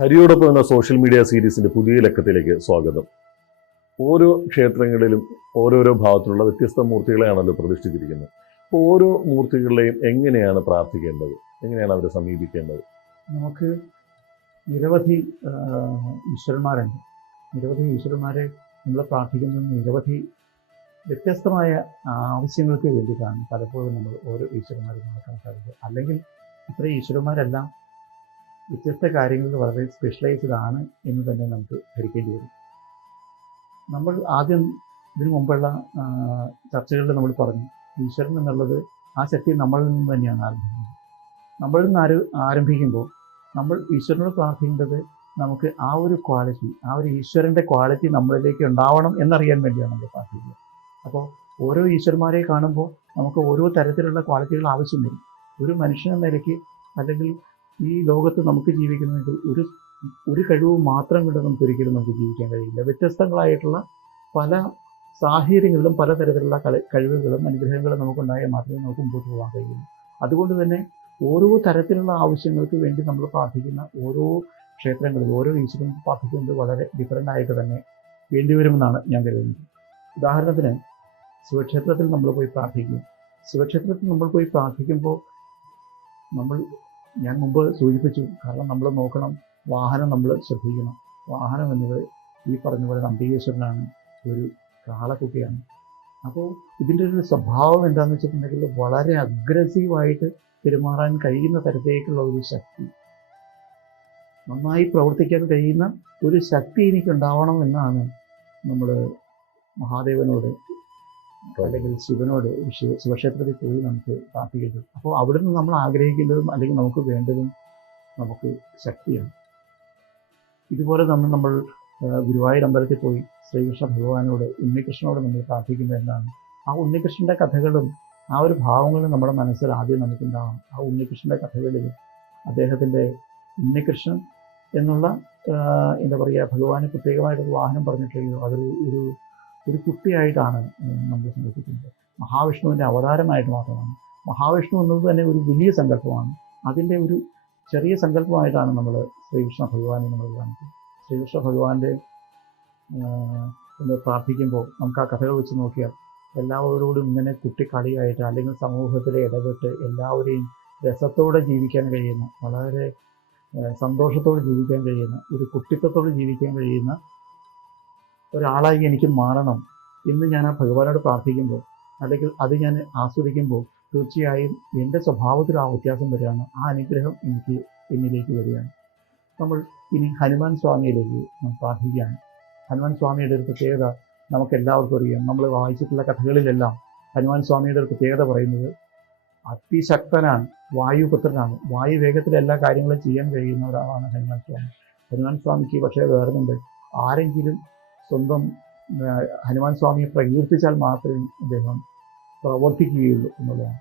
ഹരിയോടൊപ്പം എന്ന social media സീരീസിന്റെ പുതിയ ലക്കത്തിലേക്ക് സ്വാഗതം. ഓരോ ക്ഷേത്രങ്ങളിലും ഓരോരോ ഭാവത്തിലുള്ള വ്യത്യസ്ത മൂർത്തികളെയാണല്ലോ പ്രതിഷ്ഠിച്ചിരിക്കുന്നത്. അപ്പോൾ ഓരോ മൂർത്തികളെയും എങ്ങനെയാണ് പ്രാർത്ഥിക്കേണ്ടത്, എങ്ങനെയാണ് അവരെ സമീപിക്കേണ്ടത്? നമുക്ക് നിരവധി ഈശ്വരന്മാരുണ്ട്. നിരവധി ഈശ്വരന്മാരെ നമ്മൾ പ്രാർത്ഥിക്കുന്നത് നിരവധി വ്യത്യസ്തമായ ആവശ്യങ്ങൾക്ക് വേണ്ടിയിട്ടാണ് പലപ്പോഴും നമ്മൾ ഓരോ ഈശ്വരന്മാരും കണക്കാക്കുന്നത്. അല്ലെങ്കിൽ ഇത്രയും ഈശ്വരന്മാരെല്ലാം വ്യത്യസ്ത കാര്യങ്ങളിൽ വളരെ സ്പെഷ്യലൈസ്ഡ് ആണ് എന്ന് തന്നെ നമുക്ക് ധരിക്കേണ്ടി വരും. നമ്മൾ ആദ്യം ഇതിനു മുമ്പുള്ള ചർച്ചകളിൽ നമ്മൾ പറഞ്ഞു, ഈശ്വരൻ എന്നുള്ളത് ആ ശക്തി നമ്മളിൽ നിന്ന് തന്നെയാണ് ആരംഭിക്കുന്നത്. നമ്മളിൽ നിന്ന് ആരംഭിക്കുമ്പോൾ നമ്മൾ ഈശ്വരനോട് പ്രാർത്ഥിക്കേണ്ടത് നമുക്ക് ആ ഒരു ക്വാളിറ്റി, ആ ഒരു ഈശ്വരൻ്റെ ക്വാളിറ്റി നമ്മളിലേക്ക് ഉണ്ടാവണം എന്നറിയാൻ വേണ്ടിയാണ് നമ്മൾ പ്രാർത്ഥിക്കുന്നത്. അപ്പോൾ ഓരോ ഈശ്വരന്മാരെ കാണുമ്പോൾ നമുക്ക് ഓരോ തരത്തിലുള്ള ക്വാളിറ്റികൾ ആവശ്യം വരും. ഒരു മനുഷ്യൻ എന്ന നിലയ്ക്ക് അല്ലെങ്കിൽ ഈ ലോകത്ത് നമുക്ക് ജീവിക്കണമെങ്കിൽ ഒരു കഴിവ് മാത്രം കൊണ്ട് നമുക്ക് ഒരിക്കലും നമുക്ക് ജീവിക്കാൻ കഴിയില്ല. വ്യത്യസ്തങ്ങളായിട്ടുള്ള പല സാഹചര്യങ്ങളിലും പലതരത്തിലുള്ള കഴിവുകളും അനുഗ്രഹങ്ങളും നമുക്കുണ്ടായാൽ മാത്രമേ നമുക്ക് മുമ്പോട്ട് പോകാൻ കഴിയുള്ളൂ. അതുകൊണ്ട് തന്നെ ഓരോ തരത്തിലുള്ള ആവശ്യങ്ങൾക്ക് വേണ്ടി നമ്മൾ പ്രാർത്ഥിക്കുന്ന ഓരോ ക്ഷേത്രങ്ങളിൽ ഓരോ ഈശ്വരനും പ്രാർത്ഥിക്കുന്നത് വളരെ ഡിഫറൻ്റ് ആയിട്ട് തന്നെ വേണ്ടിവരുമെന്നാണ് ഞാൻ കരുതുന്നത്. ഉദാഹരണത്തിന് ശിവക്ഷേത്രത്തിൽ നമ്മൾ പോയി പ്രാർത്ഥിക്കും. ശിവക്ഷേത്രത്തിൽ നമ്മൾ പോയി പ്രാർത്ഥിക്കുമ്പോൾ ഞാൻ മുമ്പ് സൂചിപ്പിച്ചു, കാരണം നമ്മൾ നോക്കണം, വാഹനം നമ്മൾ ശ്രദ്ധിക്കണം. വാഹനം എന്നത് ഈ പറഞ്ഞ പോലെ നന്ദികേശ്വരനാണ്, ഒരു കാളക്കുട്ടിയാണ്. അപ്പോൾ ഇതിൻ്റെ ഒരു സ്വഭാവം എന്താണെന്ന് വെച്ചിട്ടുണ്ടെങ്കിൽ വളരെ അഗ്രസീവായിട്ട് പെരുമാറാൻ കഴിയുന്ന തരത്തിലേക്കുള്ള ഒരു ശക്തി, നന്നായി പ്രവർത്തിക്കാൻ കഴിയുന്ന ഒരു ശക്തി എനിക്കുണ്ടാവണം എന്നാണ് നമ്മൾ മഹാദേവനോട് അല്ലെങ്കിൽ ശിവനോട് ശിവക്ഷേത്രത്തിൽ പോയി നമുക്ക് പ്രാർത്ഥിക്കേണ്ടത്. അപ്പോൾ അവിടുന്ന് നമ്മൾ ആഗ്രഹിക്കേണ്ടതും അല്ലെങ്കിൽ നമുക്ക് വേണ്ടതും നമുക്ക് ശക്തിയാണ്. ഇതുപോലെ നമ്മൾ ഗുരുവായൂർ അമ്പലത്തിൽ പോയി ശ്രീകൃഷ്ണ ഭഗവാനോട്, ഉണ്ണികൃഷ്ണനോട് നമ്മൾ പ്രാർത്ഥിക്കുന്നത് എന്താണ്? ആ ഉണ്ണികൃഷ്ണൻ്റെ കഥകളും ആ ഒരു ഭാവങ്ങളും നമ്മുടെ മനസ്സിൽ ആദ്യം നമുക്കുണ്ടാവണം. ആ ഉണ്ണികൃഷ്ണൻ്റെ കഥകളിൽ അദ്ദേഹത്തിൻ്റെ ഉണ്ണികൃഷ്ണൻ എന്നുള്ള എന്താ പറയുക, ഭഗവാന് പ്രത്യേകമായിട്ടൊരു വാഹനം പറഞ്ഞിട്ടുള്ളൂ. അതൊരു ഒരു കുട്ടിയായിട്ടാണ് നമ്മൾ സങ്കല്പിക്കുന്നത്. മഹാവിഷ്ണുവിൻ്റെ അവതാരമായിട്ട് മാത്രമാണ്. മഹാവിഷ്ണു എന്നത് തന്നെ ഒരു വലിയ സങ്കല്പമാണ്. അതിൻ്റെ ഒരു ചെറിയ സങ്കല്പമായിട്ടാണ് നമ്മൾ ശ്രീകൃഷ്ണ ഭഗവാനെ നമ്മൾ കാണിക്കുന്നത്. ശ്രീകൃഷ്ണ ഭഗവാന്റെ പ്രാർത്ഥിക്കുമ്പോൾ നമുക്ക് ആ കഥകൾ വെച്ച് നോക്കിയാൽ എല്ലാവരോടും ഇങ്ങനെ കുട്ടിക്കളിയായിട്ട് അല്ലെങ്കിൽ സമൂഹത്തിലെ ഇടപെട്ട് എല്ലാവരെയും രസത്തോടെ ജീവിക്കാൻ കഴിയുന്ന, വളരെ സന്തോഷത്തോടെ ജീവിക്കാൻ കഴിയുന്ന, ഒരു കുട്ടിത്വത്തോടെ ജീവിക്കാൻ കഴിയുന്ന ഒരാളായി എനിക്ക് മാറണം എന്ന് ഞാൻ ആ ഭഗവാനോട് പ്രാർത്ഥിക്കുമ്പോൾ അല്ലെങ്കിൽ അത് ഞാൻ ആസ്വദിക്കുമ്പോൾ തീർച്ചയായും എൻ്റെ സ്വഭാവത്തിൽ ആ വ്യത്യാസം വരികയാണ്. ആ അനുഗ്രഹം എന്നിലേക്ക് വരികയാണ്. നമ്മൾ ഇനി ഹനുമാൻ സ്വാമിയിലേക്ക് പ്രാർത്ഥിക്കുകയാണ്. ഹനുമാൻ സ്വാമിയുടെ ഒരു പ്രത്യേകത നമുക്ക് എല്ലാവർക്കും അറിയാം. നമ്മൾ വായിച്ചിട്ടുള്ള കഥകളിലെല്ലാം ഹനുമാൻ സ്വാമിയുടെ ഒരു പ്രത്യേകത പറയുന്നത് അതിശക്തനാണ്, വായുപുത്രനാണ്, വായുവേഗത്തിൽ എല്ലാ കാര്യങ്ങളും ചെയ്യാൻ കഴിയുന്ന ഒരാളാണ് ഹനുമാൻ സ്വാമി. ഹനുമാൻ സ്വാമിക്ക് പക്ഷേ വേറെന്നുണ്ട്, ആരെങ്കിലും സ്വന്തം ഹനുമാൻ സ്വാമിയെ പ്രകീർത്തിച്ചാൽ മാത്രമേ അദ്ദേഹം പ്രവർത്തിക്കുകയുള്ളൂ എന്നുള്ളതാണ്.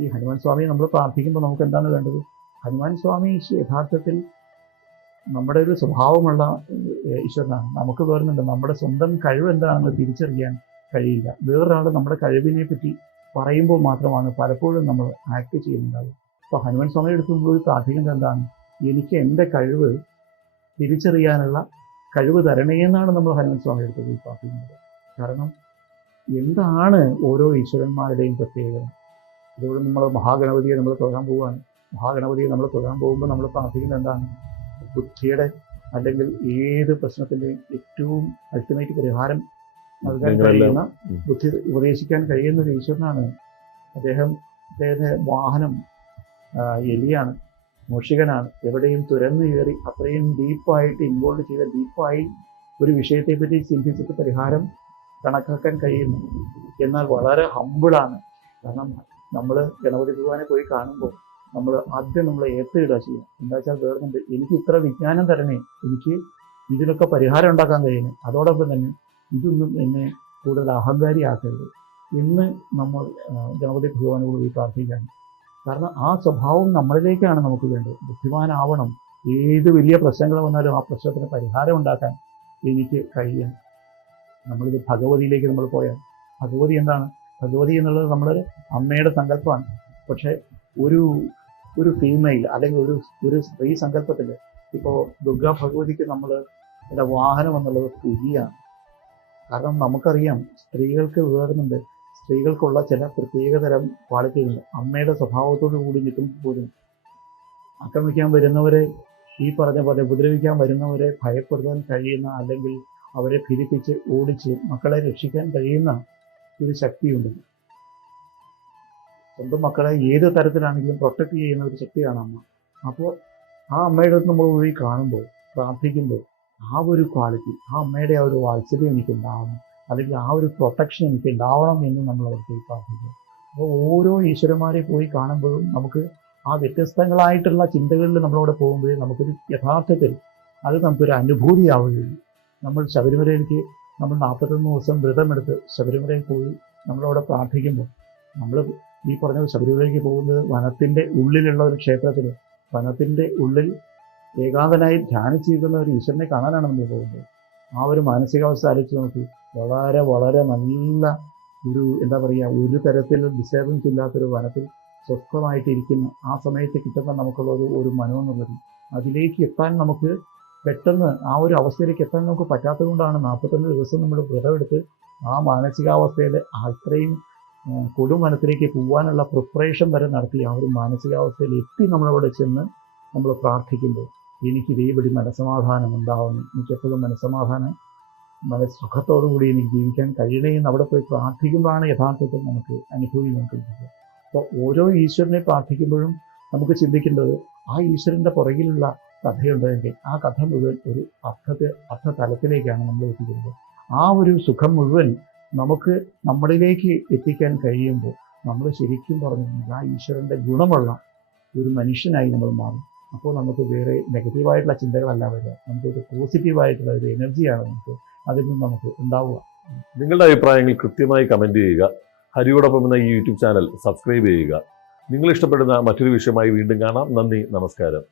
ഈ ഹനുമാൻ സ്വാമിയെ നമ്മൾ പ്രാർത്ഥിക്കുമ്പോൾ നമുക്ക് എന്താണ് വേണ്ടത്? ഹനുമാൻ സ്വാമി യഥാർത്ഥത്തിൽ നമ്മുടെ ഒരു സ്വഭാവമുള്ള ഈശ്വരനാണ്. നമുക്ക് വേറുന്നുണ്ട്, നമ്മുടെ സ്വന്തം കഴിവ് എന്താണെന്ന് തിരിച്ചറിയാൻ കഴിയില്ല. വേറൊരാൾ നമ്മുടെ കഴിവിനെ പറ്റി പറയുമ്പോൾ മാത്രമാണ് പലപ്പോഴും നമ്മൾ ആക്ട് ചെയ്യുന്നുണ്ടാവുക. അപ്പോൾ ഹനുമാൻ സ്വാമിയുടെ അടുത്ത് നമ്മൾ പ്രാർത്ഥിക്കുന്നത് എന്താണ്? എനിക്ക് എൻ്റെ കഴിവ് തിരിച്ചറിയാനുള്ള കഴിവ് തരണേ എന്നാണ് നമ്മൾ ഹനുമാൻ സ്വാമിയുടെ അടുത്ത് പോയി പ്രാർത്ഥിക്കുന്നത്. കാരണം എന്താണ് ഓരോ ഈശ്വരന്മാരുടെയും പ്രത്യേകത? അതുകൊണ്ട് നമ്മൾ മഹാഗണപതിയെ നമ്മൾ തൊഴാൻ പോവുകയാണ്. മഹാഗണപതിയെ നമ്മൾ തൊഴാൻ പോകുമ്പോൾ നമ്മൾ പ്രാർത്ഥിക്കുന്നത് എന്താണ്? ബുദ്ധിയുടെ അല്ലെങ്കിൽ ഏത് പ്രശ്നത്തിൻ്റെയും ഏറ്റവും അൾട്ടിമേറ്റ് പരിഹാരം നൽകാൻ കഴിയുന്ന, ബുദ്ധി ഉപദേശിക്കാൻ കഴിയുന്ന ഒരു ഈശ്വരനാണ്. അദ്ദേഹത്തിൻ്റെ വാഹനം എലിയാണ്, മൂഷികനാണ്. എവിടെയും തുരന്നു കയറി അത്രയും ഡീപ്പായിട്ട് ഇൻവോൾവ് ചെയ്ത, ഡീപ്പായി ഒരു വിഷയത്തെപ്പറ്റി ചിന്തിച്ചിട്ട് പരിഹാരം കണക്കാക്കാൻ കഴിയുന്നു. എന്നാൽ വളരെ ഹമ്പിളാണ്. കാരണം നമ്മൾ ഗണപതി ഭഗവാനെ പോയി കാണുമ്പോൾ നമ്മൾ ആദ്യം നമ്മൾ ഏത്തിടുക ചെയ്യുക. എന്താ വെച്ചാൽ വേറുണ്ട്, എനിക്ക് ഇത്ര വിജ്ഞാനം തരണേ, എനിക്ക് ഇതിനൊക്കെ പരിഹാരം ഉണ്ടാക്കാൻ കഴിയുന്നു, അതോടൊപ്പം തന്നെ ഇതൊന്നും എന്നെ കൂടുതൽ അഹങ്കാരിയാക്കരുത് എന്ന് നമ്മൾ ഗണപതി ഭഗവാനോട് പോയി പ്രാർത്ഥിക്കുകയാണ്. കാരണം ആ സ്വഭാവം നമ്മളിലേക്കാണ് നമുക്ക് വേണ്ടത്. ബുദ്ധിമാനാവണം. ഏത് വലിയ പ്രശ്നങ്ങൾ വന്നാലും ആ പ്രശ്നത്തിന് പരിഹാരം ഉണ്ടാക്കാൻ എനിക്ക് കഴിയാൻ. നമ്മളിത് ഭഗവതിയിലേക്ക് നമ്മൾ പോയാൽ, ഭഗവതി എന്താണ്? ഭഗവതി എന്നുള്ളത് നമ്മളൊരു അമ്മയുടെ സങ്കല്പമാണ്. പക്ഷേ ഒരു ഫീമെയിൽ അല്ലെങ്കിൽ ഒരു സ്ത്രീ സങ്കല്പത്തിൽ ഇപ്പോൾ ദുർഗാ ഭഗവതിക്ക് നമ്മൾ വാഹനം എന്നുള്ളത് പുലിയാണ്. കാരണം നമുക്കറിയാം സ്ത്രീകൾക്ക് വേറുന്നുണ്ട്, സ്ത്രീകൾക്കുള്ള ചില പ്രത്യേകതരം ക്വാളിറ്റികളുണ്ട്. അമ്മയുടെ സ്വഭാവത്തോടു കൂടി നിൽക്കുമ്പോൾ പോലും ആക്രമിക്കാൻ വരുന്നവരെ, ഈ പറഞ്ഞ പോലെ ഉപദ്രവിക്കാൻ വരുന്നവരെ ഭയപ്പെടുത്താൻ കഴിയുന്ന, അല്ലെങ്കിൽ അവരെ ഭിരിപ്പിച്ച് ഓടിച്ച് മക്കളെ രക്ഷിക്കാൻ കഴിയുന്ന ഒരു ശക്തിയുണ്ട്. സ്വന്തം മക്കളെ ഏത് തരത്തിലാണെങ്കിലും പ്രൊട്ടക്ട് ചെയ്യുന്ന ഒരു ശക്തിയാണ് അമ്മ. അപ്പോൾ ആ അമ്മയുടെ അടുത്ത് നമ്മൾ പോയി കാണുമ്പോൾ, പ്രാർത്ഥിക്കുമ്പോൾ, ആ ഒരു ക്വാളിറ്റി, ആ അമ്മയുടെ ആ ഒരു വാത്സല്യം എനിക്ക് ഉണ്ടാവണം, അല്ലെങ്കിൽ ആ ഒരു പ്രൊട്ടക്ഷൻ എനിക്ക് ഉണ്ടാവണം എന്ന് നമ്മൾ അവർക്ക് പ്രാർത്ഥിക്കും. അപ്പോൾ ഓരോ ഈശ്വരന്മാരെ പോയി കാണുമ്പോഴും നമുക്ക് ആ വ്യത്യസ്തങ്ങളായിട്ടുള്ള ചിന്തകളിൽ നമ്മളവിടെ പോകുമ്പോഴേ നമുക്കൊരു യഥാർത്ഥത്തിൽ അത് നമുക്കൊരു അനുഭൂതിയാവുകയുള്ളൂ. നമ്മൾ ശബരിമലയിലേക്ക് നമ്മൾ 41 ദിവസം വ്രതമെടുത്ത് ശബരിമലയിൽ പോയി നമ്മളവിടെ പ്രാർത്ഥിക്കുമ്പോൾ, നമ്മൾ ഈ പറഞ്ഞ ശബരിമലയിലേക്ക് പോകുന്നത് വനത്തിൻ്റെ ഉള്ളിലുള്ള ഒരു ക്ഷേത്രത്തിൽ, വനത്തിൻ്റെ ഉള്ളിൽ ഏകാന്തനായി ധ്യാനിച്ചിരിക്കുന്ന ഒരു ഈശ്വരനെ കാണാനാണ് നമ്മൾ പോകുന്നത്. ആ ഒരു മാനസികാവസ്ഥ ആലോചിച്ച് നോക്കി, വളരെ വളരെ നല്ല ഒരു എന്താ പറയുക, ഒരു തരത്തിലും ഡിസ്റ്റർബൻസ് ഇല്ലാത്തൊരു വനത്തിൽ സ്വസ്ഥമായിട്ടിരിക്കുന്ന ആ സമയത്ത് കിട്ടുന്ന നമുക്കുള്ള ഒരു മനോന്നുള്ളത്, അതിലേക്ക് എത്താൻ നമുക്ക് പെട്ടെന്ന് ആ ഒരു അവസ്ഥയിലേക്ക് എത്താൻ നമുക്ക് പറ്റാത്തത് കൊണ്ടാണ് 41 ദിവസം നമ്മൾ വ്രതമെടുത്ത് ആ മാനസികാവസ്ഥയിൽ അത്രയും കൊടും വനത്തിലേക്ക് പോകാനുള്ള പ്രിപ്പറേഷൻ വരെ നടത്തി ആ ഒരു മാനസികാവസ്ഥയിൽ എത്തി നമ്മളവിടെ ചെന്ന് നമ്മൾ പ്രാർത്ഥിക്കുമ്പോൾ എനിക്ക് ഇതേപടി മനസ്സമാധാനം ഉണ്ടാവുന്നു, എനിക്കെപ്പോഴും മനസ്സമാധാനം, മനസ്സുഖത്തോടുകൂടി എനിക്ക് ജീവിക്കാൻ കഴിയണേ എന്ന് അവിടെ പോയി പ്രാർത്ഥിക്കുമ്പോഴാണ് യഥാർത്ഥത്തിൽ നമുക്ക് അനുഭൂതി നമുക്ക് ലഭിക്കുക. അപ്പോൾ ഓരോ ഈശ്വരനെ പ്രാർത്ഥിക്കുമ്പോഴും നമുക്ക് ചിന്തിക്കേണ്ടത് ആ ഈശ്വരൻ്റെ പുറകിലുള്ള കഥയുണ്ടെങ്കിൽ ആ കഥ മുഴുവൻ ഒരു അർത്ഥതലത്തിലേക്കാണ് നമ്മൾ എത്തിക്കുന്നത്. ആ ഒരു സുഖം മുഴുവൻ നമുക്ക് നമ്മളിലേക്ക് എത്തിക്കാൻ കഴിയുമ്പോൾ നമ്മൾ ശരിക്കും പറഞ്ഞിട്ടുണ്ടെങ്കിൽ ആ ഈശ്വരൻ്റെ ഗുണമുള്ള ഒരു മനുഷ്യനായി നമ്മൾ മാറും. അപ്പോൾ നമുക്ക് വേറെ നെഗറ്റീവായിട്ടുള്ള ചിന്തകളല്ല വരിക, നമുക്കൊരു പോസിറ്റീവായിട്ടുള്ള ഒരു എനർജിയാണ് നമുക്ക് അതിൽ നിന്ന് നമുക്ക് ഉണ്ടാവുക. നിങ്ങളുടെ അഭിപ്രായങ്ങൾ കൃത്യമായി കമൻറ്റ് ചെയ്യുക. ഹരിയോടൊപ്പം എന്ന ഈ യൂട്യൂബ് ചാനൽ സബ്സ്ക്രൈബ് ചെയ്യുക. നിങ്ങൾ ഇഷ്ടപ്പെടുന്ന മറ്റൊരു വിഷയമായി വീണ്ടും കാണാം. നന്ദി, നമസ്കാരം.